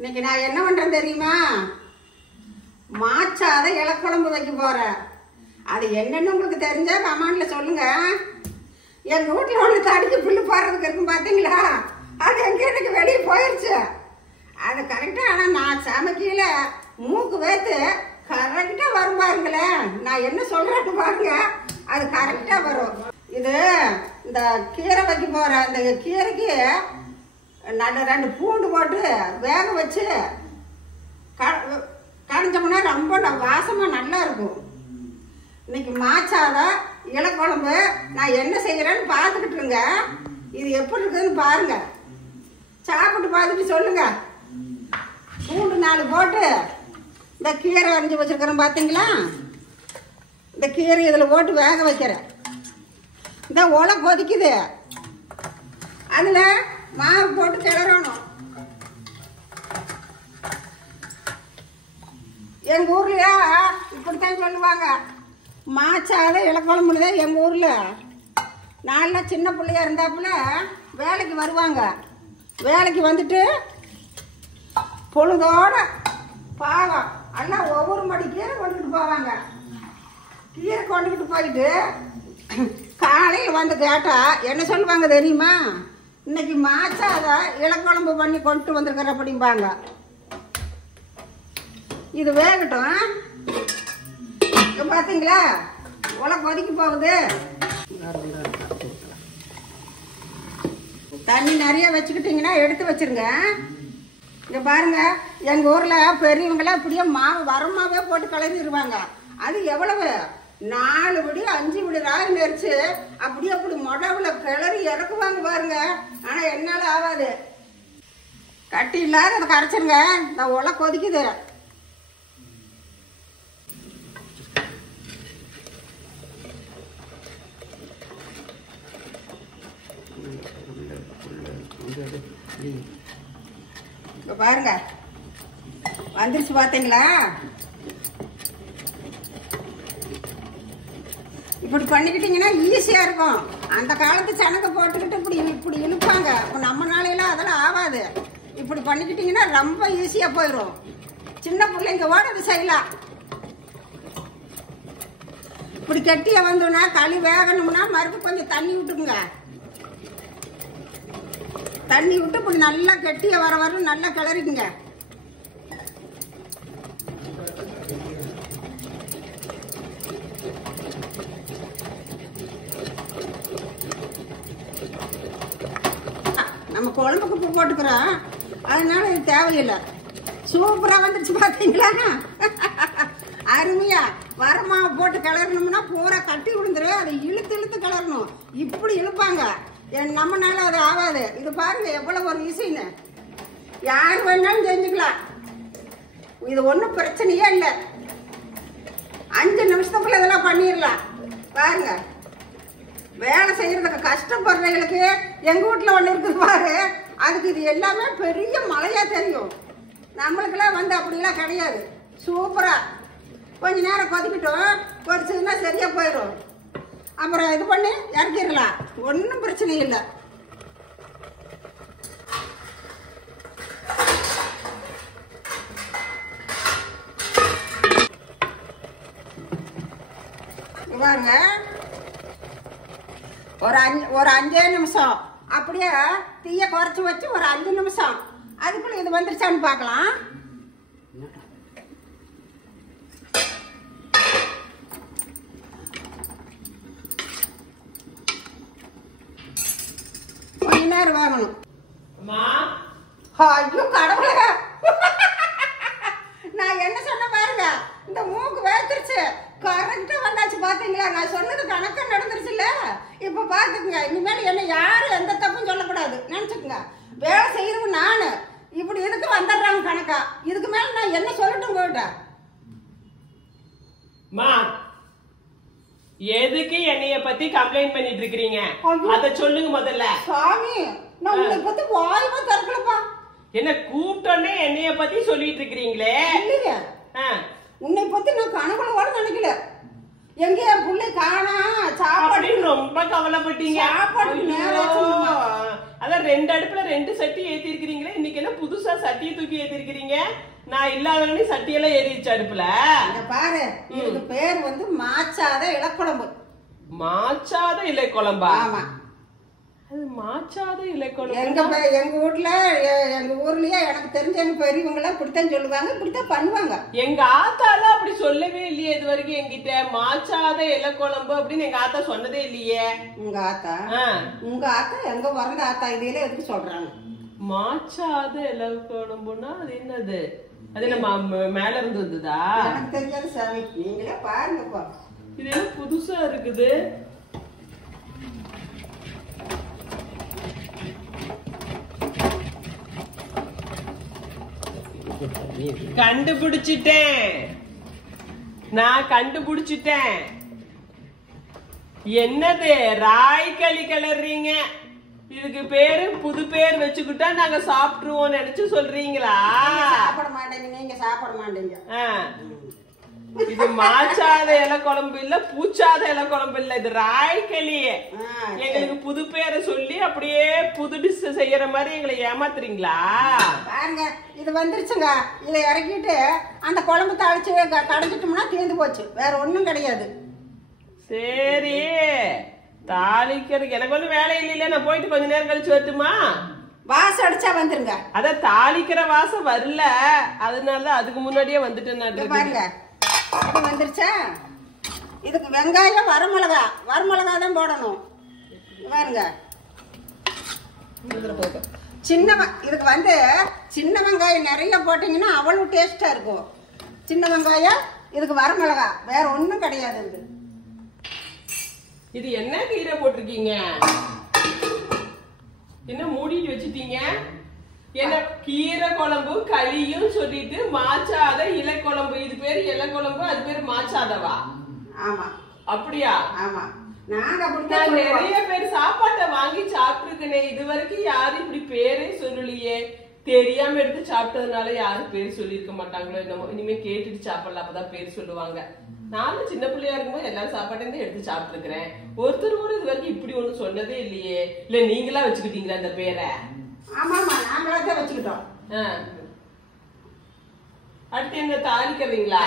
இன்னைக்கு நான் என்ன பண்றேன் தெரியுமா? மாச்சாத இலக்குழம்பு வைக்க போறேன். அது என்னன்னு உங்களுக்கு தெரிஞ்சா கமெண்ட்ல சொல்லுங்க. எங்க வீட்டுல ஒண்ணு தடிக்கு புல்லு போடுறதுக்கு இருக்கும் பாத்தீங்களா, அது எங்க எனக்கு வெளியே போயிருச்சு. அது கரெக்டா ஆனா நான் சமைக்கல மூக்கு வேத்து கரெக்டா வரும் பாருங்களேன். நான் என்ன சொல்றேன்னு பாருங்க, அது கரெக்டா வரும். இது இந்த கீரை வைக்க போறேன். இந்த கீரைக்கு ரெண்டு பூண்டு போட்டு வேக வச்சு கடைஞ்சோம்னா ரொம்ப வாசமா நல்லா இருக்கும். இன்னைக்கு மாச்சாத இலக்குழம்பு நான் என்ன செய்யறேன்னு பார்த்துக்கிட்டு இருங்க. இது எப்படி இருக்குதுன்னு பாருங்க, சாப்பிட்டு பார்த்துட்டு சொல்லுங்க. பூண்டு 4 போட்டு இந்த கீரை அரிஞ்சு வச்சிருக்கிறேன் பார்த்தீங்களா, இந்த கீரை இதில் போட்டு வேக வைக்கிறேன். இந்த ஒலை கொதிக்குது, அதில் மாவு போட்டு கிளறணும். எங்கள் ஊர்ல இப்படித்தான் சொல்லுவாங்க, மாச்சாத இலக்குழம்புன்னு தான் எங்கள் ஊரில். நான்லாம் சின்ன பிள்ளையா இருந்தாப்புல வேலைக்கு வருவாங்க. வேலைக்கு வந்துட்டு பொழுதோட பாவம் எல்லாம் ஒவ்வொரு மடி கீரை கொண்டுக்கிட்டு போவாங்க. கீரை கொண்டுக்கிட்டு போயிட்டு காலையில் வந்து கேட்டா என்ன சொல்லுவாங்க தெரியுமா? இன்னைக்கு மாச்சாத இலக்குழம்பு பண்ணி கொண்டு வந்திருக்கிற அப்படிம்பாங்க. இது வேகட்டும். பார்த்தீங்களா உலை கொதிக்க போகுது. தண்ணி நிறைய வச்சுக்கிட்டீங்கன்னா எடுத்து வச்சிருங்க. இங்க பாருங்க, எங்க ஊர்ல பெரியவங்கள அப்படியே மாவு வரமாவே போட்டு கிளறிடுவாங்க. அது எவ்வளவு 4 விடி 5 விடி ராய் நெரிச்சு அப்படியே அப்படி மொடவுல கிளறி இறக்குவாங்க பாருங்க. ஆனா என்னால ஆகாது, கட்டி இல்லாத அதை கரைச்சிருங்க. இந்த உலை கொதிக்குது. பாருங்க வந்துருச்சு பாத்தீங்களா? இப்படி பண்ணிக்கிட்டீங்கன்னா ஈஸியா இருக்கும். அந்த காலத்து சனங்க போட்டுக்கிட்டு இப்படி இழுப்பாங்க. நம்ம நாளையெல்லாம் அதெல்லாம் ஆகாது. இப்படி பண்ணிக்கிட்டீங்கன்னா ரொம்ப ஈஸியா போயிடும். சின்ன பிள்ளைங்க ஓட அது செய்யலாம். இப்படி கெட்டியா வந்தோம்னா களி வேகணும்னா மறுபடியும் கொஞ்சம் தண்ணி விட்டுக்குங்க. தண்ணி விட்டு இப்படி நல்லா கெட்டியா வர நல்லா கிளறிக்குங்க. நம்ம குழம்புக்கு உப்பு போட்டுக்கிறோம், அதனால இது தேவையில்லை. சூப்பரா வந்துருச்சு பாத்தீங்களா? அருமையா வரமாவை போட்டு கிளறணும்னா பூரா கட்டி விழுந்துரு. அதை இழுத்து இழுத்து கிளறணும். இப்படி இழுப்பாங்க. நம்மனால அது ஆகாது. இது பாருங்க எவ்வளவு ஒரு ஈஸின்னு. யார் வேணாலும் செஞ்சுக்கலாம். இது ஒன்றும் பிரச்சனையே இல்லை. 5 நிமிஷத்துக்குள்ள இதெல்லாம் பண்ணிடலாம். பாருங்க, வேலை செய்யறதுக்கு கஷ்டப்படுறவங்களுக்கு எங்க வீட்டுல ஒண்ணு இருக்குது பாரு, அதுக்கு இது எல்லாமே பெரிய மலையா தெரியும். நம்மளுக்கெல்லாம் வந்து அப்படிலாம் கிடையாது. சூப்பரா கொஞ்ச நேரம் கொதிக்கிட்டோம், கொதிச்சதுன்னா சரியா போயிடும். அப்புறம் இது பண்ணி இறக்கிடலாம், ஒன்றும் பிரச்சனை இல்லை. பாருங்க, ஒரு 5 நிமிஷம் அப்படியே தீய குறைச்சி வச்சு ஒரு 5 நிமிஷம் அதுக்குள்ள இது வந்துருச்சான்னு பார்க்கலாம். கொஞ்ச நேரம் வேகணும். ஐயோ கடவுளே, நான் என்ன சொன்ன பாருங்க, இந்த மூக்கு வேத்துருச்சு. கரெக்டா வந்தாச்சு பாத்தீங்களா? நான் சொன்னது கணக்கா நடந்துருச்சுல்ல. இப்ப பாத்துக்குங்க, இனிமேல் என்ன யாரும் எந்த தப்பும் சொல்லக்கூடாது நினைச்சுக்குங்க. வேலை செய்யறவங்க நானு. இப்படி இதுக்கு வந்துடுறாங்க கணக்கா. இதுக்கு மேல நான் என்ன சொல்லட்டும் போயிட்ட? எதுக்கு என்னைய பத்தி கம்ப்ளைண்ட் பண்ணிட்டு இருக்கீங்க? அத சொல்லுங்க முதல்ல. சாமி, நான் உன்னை பத்தி வாயமா திறக்கலப்பா. என்ன கூப்பிட்டோன்னே என்னைய பத்தி சொல்லிட்டு இருக்கீங்களே? இல்லையா, உன்னை பத்தி நான் கனவுல கூட நினைக்கல. எங்க புள்ளை காணா சாப்பாடு ரொம்ப கவலைப்பட்டீங்க. அதான் 2 அடுப்புல 2 சட்டி ஏத்தி இருக்கிறீங்களே, இன்னைக்கு என்ன புதுசா சட்டியை தூக்கி ஏத்தி இருக்கிறீங்க? நான் இல்லாதவனே சட்டியெல்லாம் ஏறிச்சு அடுப்புல. பாரு, இதுக்கு பேர் வந்து மாச்சாத இலக்குழம்பு. மாச்சாத இலை குழம்பா? ஆமா, அது மாச்சாத இலை குழம்பு. எங்க வீட்டுல எங்க ஊர்லயே எனக்கு தெரிஞ்சவங்க பெரியவங்க எல்லாம் இப்படித்தான் சொல்லுவாங்க, இப்படித்தான் பண்ணுவாங்க. எங்க ஆத்தால அப்படி சொல்லவே இல்லையே இது வரைக்கும் என்கிட்ட. மாச்சாத இலை குழம்பு அப்படின்னு எங்க ஆத்தா சொன்னதே இல்லையே. உங்க ஆத்தா எங்க பிறந்த ஆத்தா இதையில எதுக்கு சொல்றாங்க? மாச்சாத இலை குழம்புன்னா அது என்னது? அது நம்ம மேல இருந்து வந்ததா? எனக்கு தெரியாது சாமி, நீங்களே பாருங்கப்பா. இது என்ன புதுசா இருக்குது? கண்டுபிடிச்சிட்டேன், நான் கண்டுபிடிச்சிட்டேன். என்னது ராய்களி கிளறீங்க? இதுக்கு பேரு புது பேர் வச்சுக்கிட்டா நாங்க சாப்பிட்டுருவோம் நினைச்சு சொல்றீங்களா? சாப்பிட மாட்டேங்க, நீங்க சாப்பிட மாட்டீங்க. இது மாச்சாத இலை குழம்பு இல்ல, பூச்சாத இலை குழம்பு இல்ல, இது ராய்களி. எங்களுக்கு புது பேரை சொல்லி அப்படியே புது டிஷ் செய்யற மாதிரி எங்களை ஏமாத்துறீங்களா? பாருங்க, இது வந்துருச்சுங்க. இதை இறக்கிட்டு அந்த குழம்பு தாளிச்சு கடைஞ்சிட்டோம்னா தீர்ந்து போச்சு, வேற ஒண்ணும் கிடையாது. சரி, தாளிக்கிறதுக்கு எனக்கு ஒன்னும் வேலை இல்லையில, நான் போயிட்டு கொஞ்ச நேரம் கழிச்சு வரட்டுமா? வாசம் அடிச்சா வந்துருங்க. அத தாளிக்கிற வாசம் வரல, அதனால அதுக்கு முன்னாடியே வந்துட்டேன். பாருங்க, அது வந்துருச்சா? இதுக்கு வெங்காயம் வரமிளகா தான் போடணும். பாருங்க, இதுக்கு வந்து சின்ன வெங்காயம் நிறைய போட்டீங்கன்னா அவ்வளவு டேஸ்டா இருக்கும். சின்ன வெங்காயம், இதுக்கு வரமிளகா, வேற ஒண்ணும் கிடையாது. இது என்ன கீரை போட்டிருக்கீங்க? என்ன மூடிட்டு வச்சுட்டீங்க? என்ன கீரை குழம்பு களியும் சொல்லிட்டு மாச்சாத இலை குழம்பு. இது பேரு இலை குழம்பு, அது பேரு மாச்சாதவா? ஆமா. அப்படியா? ஆமா. நாங்க அப்படித்தான் நிறைய பேர் சாப்பாட்டை வாங்கி சாப்பிட்டுருக்கேன், இது வரைக்கும் யாரும் இப்படி பேரே சொல்லலையே. தெரியாம எடுத்து சாப்பிட்டதுனால யாரும் பேர் சொல்லிருக்க மாட்டாங்களோ என்னமோ. இனிமே கேட்டுட்டு சாப்பிடலாம், அப்பதான் பேர் சொல்லுவாங்க. நானும் சின்ன பிள்ளையா இருக்கும்போது எல்லாரும் சாப்பாட்டையும் எடுத்து சாப்பிட்டு இருக்கிறேன். ஒருத்தர் கூட இது வரைக்கும் இப்படி ஒண்ணு சொன்னதே இல்லையே. இல்ல நீங்களா வச்சுக்கிட்டீங்களா இந்த பேரை? ஆமாமா, நாங்களே வச்சுக்கிட்டோம். அடுத்து என்ன தாளிக்கிறீங்களா?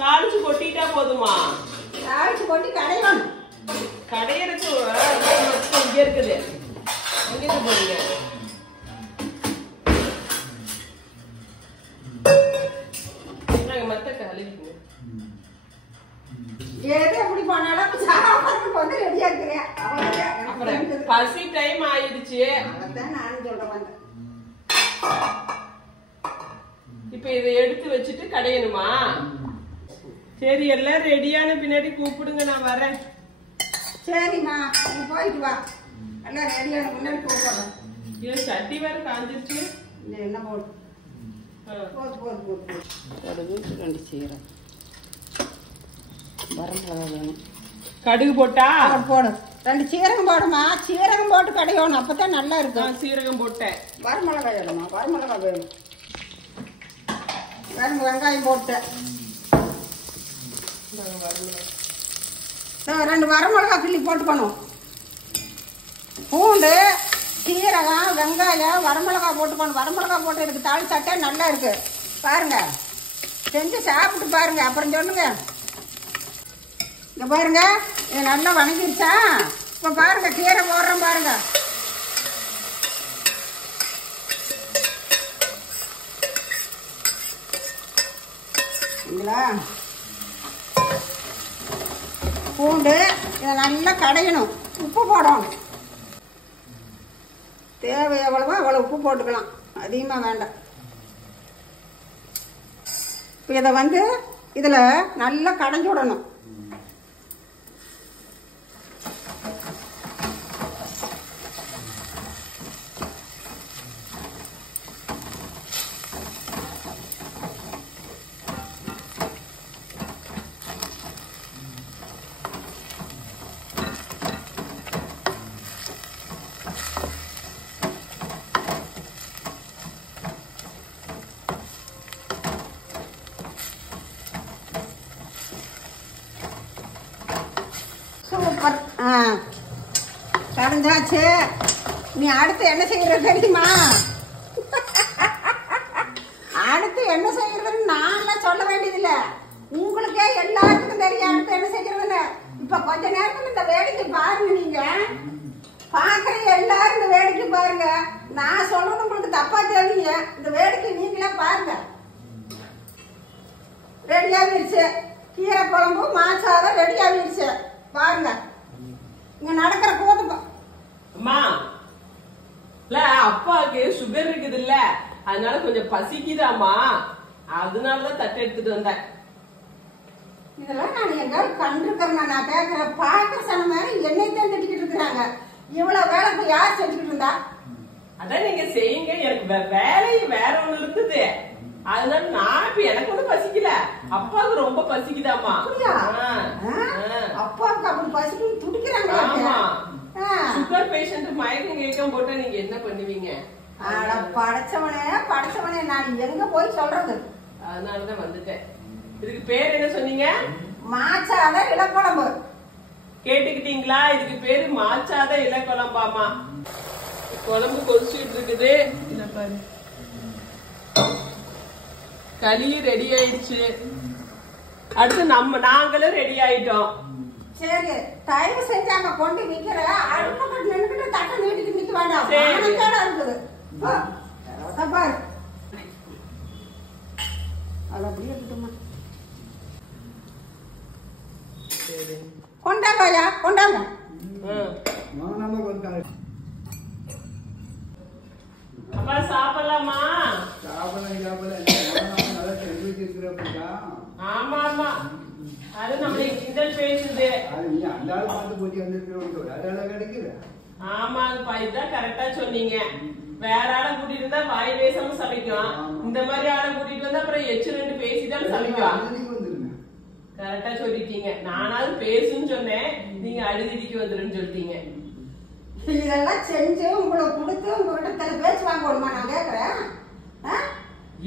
தாளிச்சு கொட்டிட்டா போதுமா? தாளிச்சு கொட்டி கடையணும். கடையறதுக்கு இங்க இருக்குது, அங்க போறீங்க. மத்த கழுவிங்க. எது எப்படி போனாலும் சாப்பிட்றதுக்கு வந்து ரெடியா இருக்கிறேன். பசி டைம் ஆயிடுச்சு, அதான் நானும் சொல்ல வந்தேன். இப்ப இதை எடுத்து வச்சுட்டு கடையணுமா? சரி, எல்லாம் ரெடியான பின்னாடி கூப்பிடுங்க, நான் வரேன். சரிம்மா, நீ போயிட்டு வா. எல்லாம் ரெடியான முன்னாடி கூப்பிடுறேன். இது சட்டி வேற காஞ்சிருச்சு. என்ன போடு? ரெண்டு சீரம் வரமிளகா வேணும். கடுகு போட்டா போடு. 2 சீரகம் போடுமா. சீரகம் போட்டு கடையணும், அப்பதான் நல்லா இருக்கும். சீரகம் போட்டேன். வரமிளகா வேணுமா? வரமிளகா வேணும். வெங்காயம் போட்டேன். 2 வரமிளகா கிள்ளி போட்டுக்கணும். பூண்டு, சீரகம், வெங்காயம், வரமிளகா போட்டுக்கணும். வரமிளகா போட்டு இதுக்கு தாளிச்சாட்டே நல்லா இருக்கு. பாருங்க, செஞ்சு சாப்பிட்டு பாருங்க, அப்புறம் சொல்லுங்க. இங்க பாருங்க, இது நல்லா வணங்கிருச்சா? இப்ப பாருங்க, கீரை போடுறோம் பாருங்க. பூண்டு இதை நல்லா கடையணும். உப்பு போடணும். தேவை எவ்வளவோ அவ்வளோ உப்பு போட்டுக்கலாம், அதிகமாக வேண்டாம். இப்போ இதை வந்து இதில் நல்லா கடைஞ்சி விடணும். வந்தாச்சு. நீ அடுத்து என்ன செய்யறது தெரியுமா? அடுத்து என்ன செய்யறதுன்னு நான் சொல்ல வேண்டியதில்ல, உங்களுக்கே எல்லாத்துக்கும் தெரியும் அடுத்து என்ன செய்யறதுன்னு. இப்ப கொஞ்ச நேரத்துல இந்த வேடிக்கை பாருங்க. நீங்க பாக்குறீங்க எல்லாரும் இந்த வேடிக்கை பாருங்க. நான் சொல்றது உங்களுக்கு தப்பா தெரியுங்க. இந்த வேடிக்கை நீங்களே பாருங்க. ரெடியாகிடுச்சு. கீரை குழம்பு மாச்சாதான் ரெடியாகிடுச்சு. பாருங்க இங்க நடக்கிற கூத்து. அம்மா இல்ல அப்பாவுக்கு சுகர் இருக்குது இல்ல, அதனால கொஞ்சம் பசிக்குதாமா, அதனாலதான் தட்டை எடுத்துட்டு வந்தேன். இதெல்லாம் நான் எங்காவது கண்டிருக்கிறேன். நான் கேட்கிற பாக்குற சன மாதிரி என்னை தான் திட்டிக்கிட்டு இருக்கிறாங்க. இவ்வளவு வேலை இப்ப யார் செஞ்சுக்கிட்டு இருந்தா? அதான் நீங்க செய்யுங்க, எனக்கு வேலையும் வேற ஒண்ணு இருந்தது, அதனால நான் இப்ப எனக்கு ஒண்ணு பசிக்கல, அப்பாவுக்கு ரொம்ப பசிக்குதாமா. அப்பாவுக்கு அப்படி பசிக்கு துடிக்கிறாங்க. சுகர் பேஷண்ட் மயக்கம் கேட்க போட்டா நீங்க என்ன பண்ணுவீங்க? படைச்சவனே நான் எங்க போய் சொல்றது? அதனாலதான் வந்துட்டேன். இதுக்கு பேர் என்ன சொன்னீங்க? மாச்சாத இளக்குழம்பு. கேட்டுக்கிட்டீங்களா? இதுக்கு பேரு மாச்சாத இளக்குழம்பாமா. குழம்பு கொதிச்சுட்டு இருக்குது. களி ரெடி ஆயிடுச்சு. அடுத்து நாங்களும் ரெடி ஆயிட்டோம். சரி, தயவு செஞ்சு அங்க கொண்டு நிக்கிற அடுப்பு நின்றுட்டு தட்டை நீட்டிட்டு நிக்க வேண்டாம். இருக்குது பாரு. அது அப்படியே இருக்கட்டுமா? கொண்டாங்கய்யா, கொண்டாங்க. அப்பா சாப்பிடலாமா? ஆமா ஆமா, அது நம்மளை கிண்டல் பேசுது. ஆமாங்கப்பா, இதுதான் கரெக்டா சொன்னீங்க. வேற ஆளை கூட்டிட்டு வந்தா வாய் பேசாம சமைக்கும், இந்த மாதிரி ஆளை கூட்டிட்டு வந்தா அப்புறம் எச்சு ரெண்டு பேசிதான் சமைக்கும். கரெக்டா சொல்லிட்டீங்க. நானாவது பேசுன்னு சொன்னேன், நீங்க அழுதிக்கு வந்துருன்னு சொல்லிட்டீங்க. இதெல்லாம் செஞ்சு உங்களுக்கு கொடுத்து உங்ககிட்ட பேச்சு வாங்கணுமா நான் கேக்குறேன்?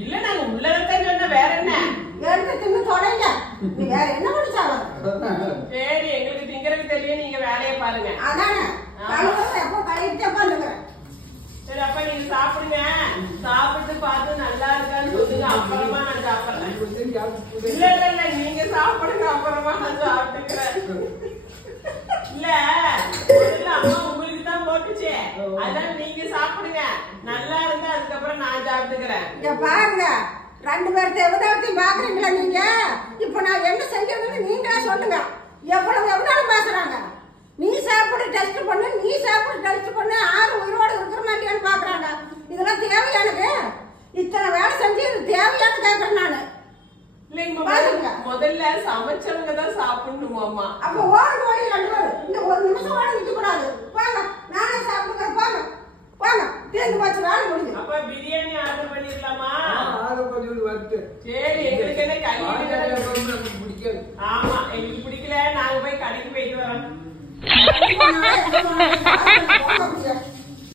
இல்ல, நாங்க உள்ளதான் சொன்ன, வேற என்ன எடுத்து தின்னு தொலைங்க. நீ வேற என்ன முடிச்சாவ? சரி, எங்களுக்கு திங்கறதுக்கு தெரியும், நீங்க வேலையை பாருங்க. அதானே எப்போ கழிட்டே பண்ணுறேன். சரி அப்ப நீங்க சாப்பிடுங்க, சாப்பிட்டு பார்த்து நல்லா இருக்கான்னு சொல்லுங்க, அப்புறமா நான் சாப்பிடுறேன். இல்ல இல்ல இல்ல, நீங்க சாப்பிடுங்க, அப்புறமா நான் சாப்பிட்டுக்கிறேன். இல்ல அம்மா உங்களுக்கு தான் போட்டுச்சு, அதனால நீங்க சாப்பிடுங்க, நல்லா இருந்தா அதுக்கப்புறம் நான் சாப்பிட்டுக்கிறேன். இங்க பாருங்க, ரெண்டு பேர்த்த எவ்வளோத்தையும் பாக்குறீங்களா நீங்க? இப்ப நான் என்ன செய்யறதுன்னு நீங்களே சொல்லுங்க. எவ்வளவு பேசுறாங்க. நீ சாப்பிடு டெஸ்ட் பண்ணு, நீ சாப்பிடு டெஸ்ட் பண்ணு, ஆறு உயிரோடு இருக்கிற மாட்டியான்னு பாக்குறாங்க. இதெல்லாம் தேவையானது? இத்தனை வேலை செஞ்சு இது தேவையானு கேக்குறேன் நானு. முதல்ல சமைச்சவங்க தான் சாப்பிடணுமாமா. அப்ப ஓடு ஓடி ரெண்டு பேரும் இந்த ஒரு நிமிஷம் ஓட நிக்க கூடாது. வாங்க, நானே சாப்பிடுறேன். வாங்க வாங்க, தேர்ந்து போச்சு, வேலை முடிஞ்சு. அப்ப பிரியாணி ஆர்டர் பண்ணிடலாமா? சரி, எங்களுக்கு என்ன களி பிடிக்காது. ஆமா, எங்களுக்கு பிடிக்கல, நாங்க போய் கடைக்கு போயிட்டு வரோம்.